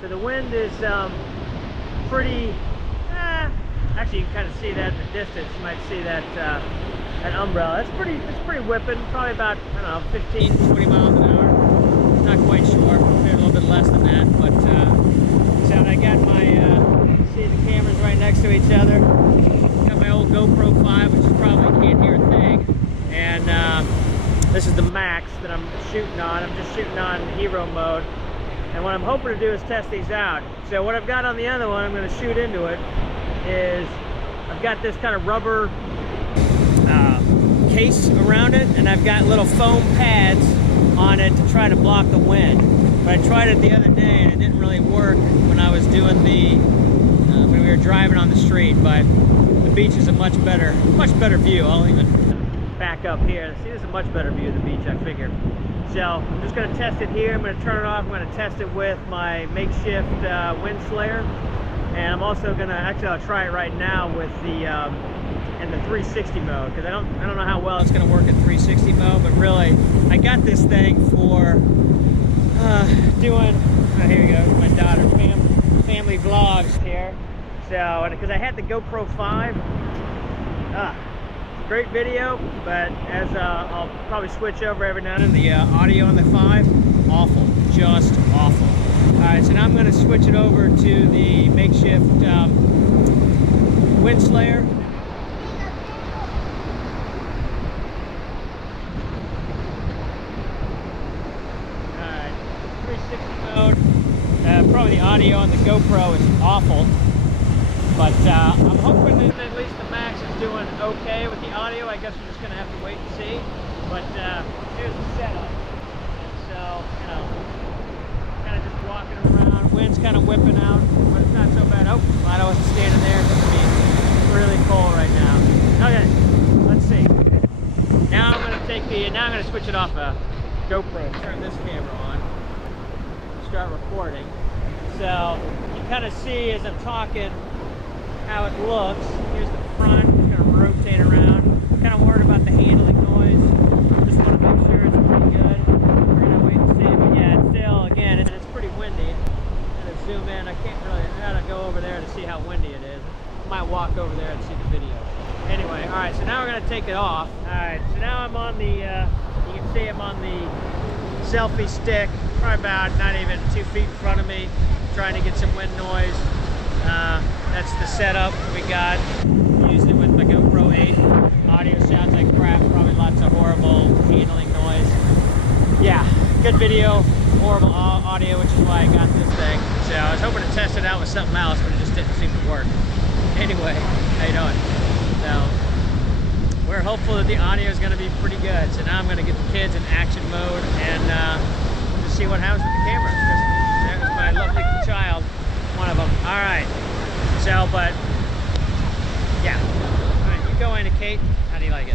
So the wind is pretty, actually you can kind of see that in the distance. You might see that that umbrella. It's pretty whipping, probably about, I don't know, 15, 20 miles an hour. Not quite sure, maybe a little bit less than that, but so I got my, see the cameras right next to each other. Got my old GoPro 5, which is probably can't hear a thing, and this is the Max that I'm shooting on. I'm just shooting on Hero mode, and what I'm hoping to do is test these out. So what I've got on the other one, I'm going to shoot into it, is I've got this kind of rubber case around it, and I've got little foam pads on it to try to block the wind. But I tried it the other day and it didn't really work when I was doing the when we were driving on the street. But the beach is a much better view. I'll even back up here. See, this is a much better view of the beach, I figured. So I'm just going to test it here. I'm going to turn it off. I'm going to test it with my makeshift wind slayer, and I'm also going to I'll try it right now with the in the 360 mode, because I don't know how well it's going to work in 360 mode, but really I got this thing for doing, oh, here we go, my daughter, family vlogs here. So, because I had the GoPro 5, great video, but as I'll probably switch over every now and then, the audio on the 5, awful, just awful. Alright, so now I'm going to switch it over to the makeshift wind slayer. Probably the audio on the GoPro is awful, but I'm hoping that at least the Max is doing okay with the audio. I guess we're just going to have to wait and see. But here's the setup. And so, you know, kind of just walking around. Wind's kind of whipping out, but it's not so bad. Oh, glad I wasn't standing there. It's going to be really cold right now. Okay, let's see. Now I'm going to take the. Now I'm going to switch it off GoPro. Turn this camera on. Start recording. So you kind of see as I'm talking how it looks. Here's the front. It's going to rotate around. Kind of worried about the handling noise. Just want to make sure it's pretty good. We're going to wait and see. But yeah, it's still, again, it's pretty windy. I'm going to zoom in. I got to go over there to see how windy it is. I might walk over there and see the video. Anyway, all right, so now we're going to take it off. All right, so now I'm on the, you can see I'm on the selfie stick, probably about not even 2 feet in front of me, trying to get some wind noise. That's the setup we got. Used it with my GoPro 8. Audio sounds like crap, probably lots of horrible handling noise. Yeah, good video, horrible audio, which is why I got this thing. So I was hoping to test it out with something else, but it just didn't seem to work. Anyway, how you doing? So we're hopeful that the audio is going to be pretty good. So now I'm going to get the kids in action mode and just see what happens with the camera. There's my lovely child, one of them. All right. So, but yeah. All right, you go in, Kate. How do you like it?